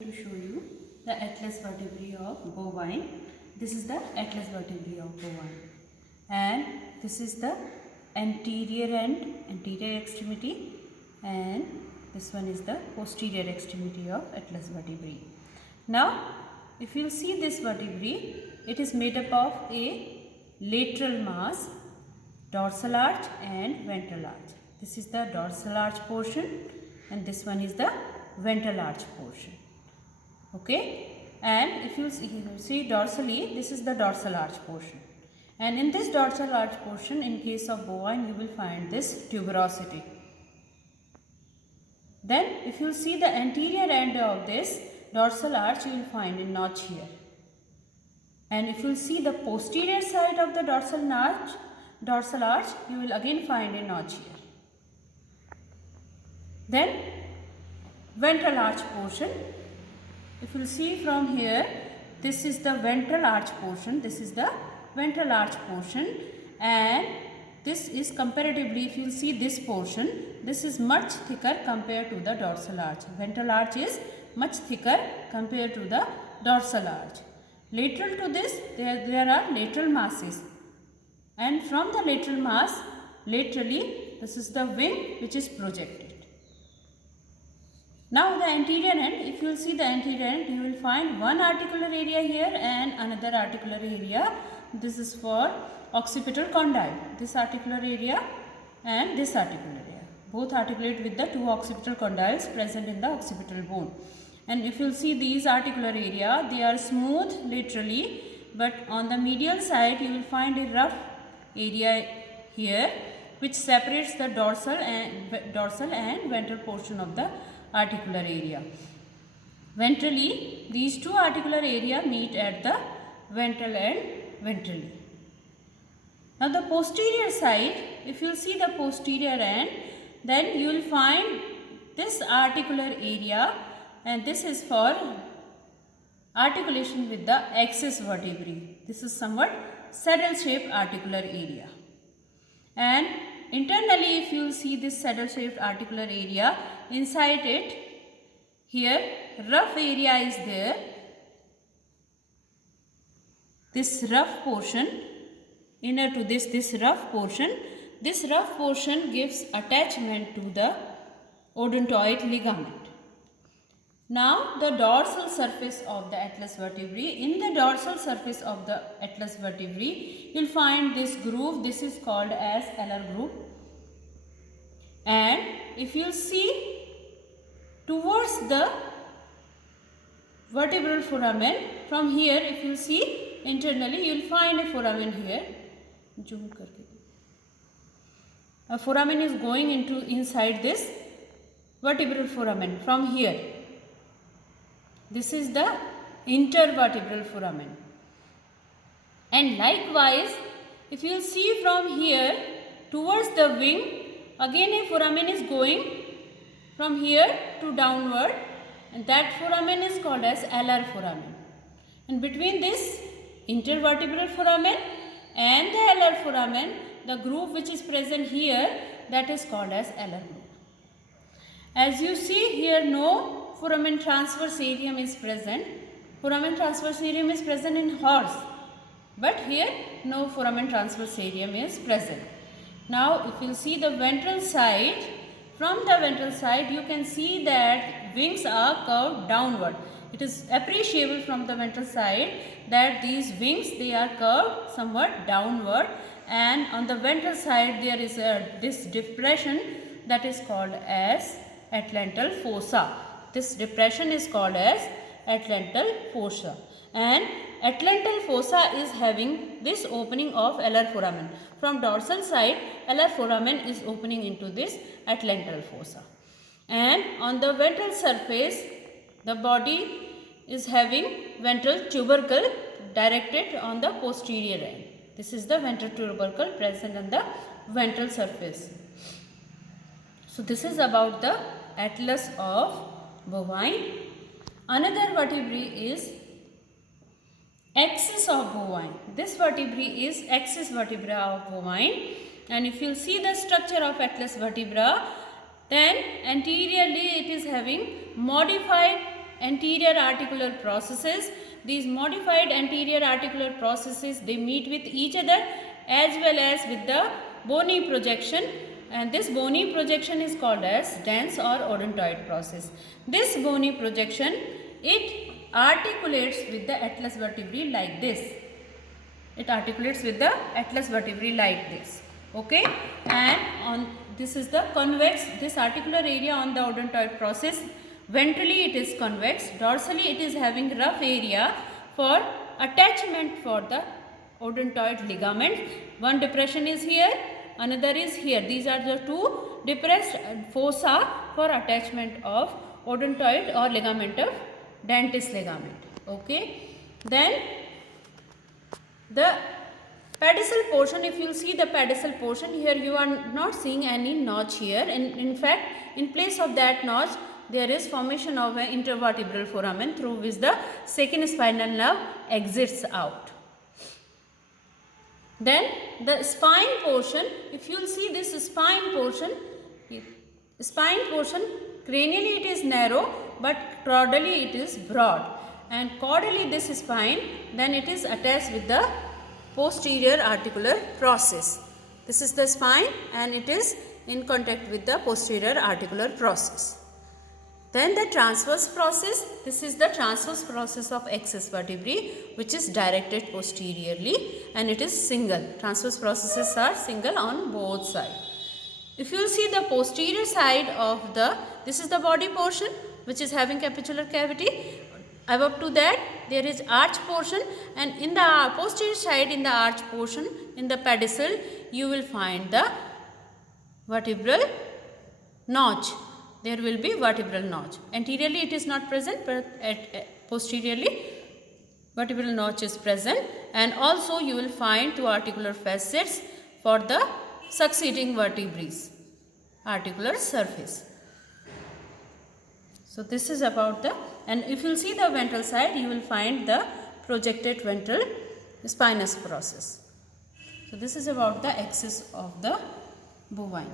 To show you the atlas vertebrae of bovine. This is the atlas vertebrae of bovine, and this is the anterior extremity, and this one is the posterior extremity of atlas vertebrae. Now if you see this vertebrae, it is made up of a lateral mass, dorsal arch and ventral arch. This is the dorsal arch portion and this one is the ventral arch portion. Okay, and if you see dorsally, this is the dorsal arch portion, and in this dorsal arch portion, in case of bovine, you will find this tuberosity. Then if you see the anterior end of this dorsal arch, you will find a notch here, and if you see the posterior side of the dorsal arch, you will again find a notch here. Then ventral arch portion. If you see from here, this is the ventral arch portion, this is the ventral arch portion, and this is comparatively, if you see this portion, this is much thicker compared to the dorsal arch. Ventral arch is much thicker compared to the dorsal arch. Lateral to this, there are lateral masses, and from the lateral mass, laterally, this is the wing which is projected. Now the anterior end, if you will see the anterior end, you will find one articular area here and another articular area. This is for occipital condyle, this articular area and this articular area. Both articulate with the two occipital condyles present in the occipital bone. And if you will see these articular area, they are smooth laterally, but on the medial side you will find a rough area here which separates the dorsal and ventral portion of the articular area. Ventrally, these two articular area meet at the ventral end ventrally. Now the posterior side, if you see the posterior end, then you will find this articular area, and this is for articulation with the axis vertebrae. This is somewhat saddle shaped articular area, and internally if you see this saddle shaped articular area, inside it here rough area is there. This rough portion, inner to this rough portion gives attachment to the odontoid ligament. Now the dorsal surface of the atlas vertebrae, in the dorsal surface of the atlas vertebrae, you will find this groove. This is called as alar groove, and if you see towards the vertebral foramen, from here if you see internally, you will find a foramen here. Zoom karke. A foramen is going inside this vertebral foramen from here. This is the intervertebral foramen, and likewise if you see from here towards the wing, again a foramen is going from here to downward, and that foramen is called as alar foramen. And between this intervertebral foramen and the alar foramen, the groove which is present here, that is called as alar groove. As you see here, no foramen transverse areum is present. Foramen transverse areum is present in horse, but here no foramen transverse areum is present. Now if you see the ventral side, from the ventral side you can see that wings are curved downward. It is appreciable from the ventral side that these wings, they are curved somewhat downward, and on the ventral side there is this depression that is called as atlantal fossa. This depression is called as atlantal fossa, and atlantal fossa is having this opening of alar foramen. From dorsal side, alar foramen is opening into this atlantal fossa, and on the ventral surface, the body is having ventral tubercle directed on the posterior end. This is the ventral tubercle present on the ventral surface. So this is about the atlas of bovine. Another vertebrae is axis of bovine. This vertebrae is axis vertebra of bovine, and if you see the structure of atlas vertebra, then anteriorly it is having modified anterior articular processes. These modified anterior articular processes, they meet with each other as well as with the bony projection, and this bony projection is called as dense or odontoid process. This bony projection, it articulates with the atlas vertebrae like this. It articulates with the atlas vertebrae like this. Okay, and on this is the convex, this articular area on the odontoid process. Ventrally it is convex, dorsally it is having rough area for attachment for the odontoid ligament. One depression is here, another is here. These are the two depressed fossa for attachment of odontoid or ligament of dentist ligament. Okay, then the pedicel portion, if you see the pedicel portion, here you are not seeing any notch here, and in fact in place of that notch there is formation of an intervertebral foramen through which the second spinal nerve exits out. Then the spine portion, if you will see this spine portion, cranially it is narrow but caudally it is broad, and caudally this spine, then it is attached with the posterior articular process. This is the spine and it is in contact with the posterior articular process. Then the transverse process, this is the transverse process of axis vertebrae which is directed posteriorly, and it is single. Transverse processes are single on both sides. If you see the posterior side of the, this is the body portion which is having capitular cavity. Above to that there is arch portion, and in the posterior side, in the arch portion, in the pedicel, you will find the vertebral notch. There will be vertebral notch. Anteriorly it is not present, but posteriorly vertebral notch is present, and also you will find two articular facets for the succeeding vertebrae, articular surface. So this is about the, and if you see the ventral side, you will find the projected ventral spinous process. So this is about the axis of the bovine.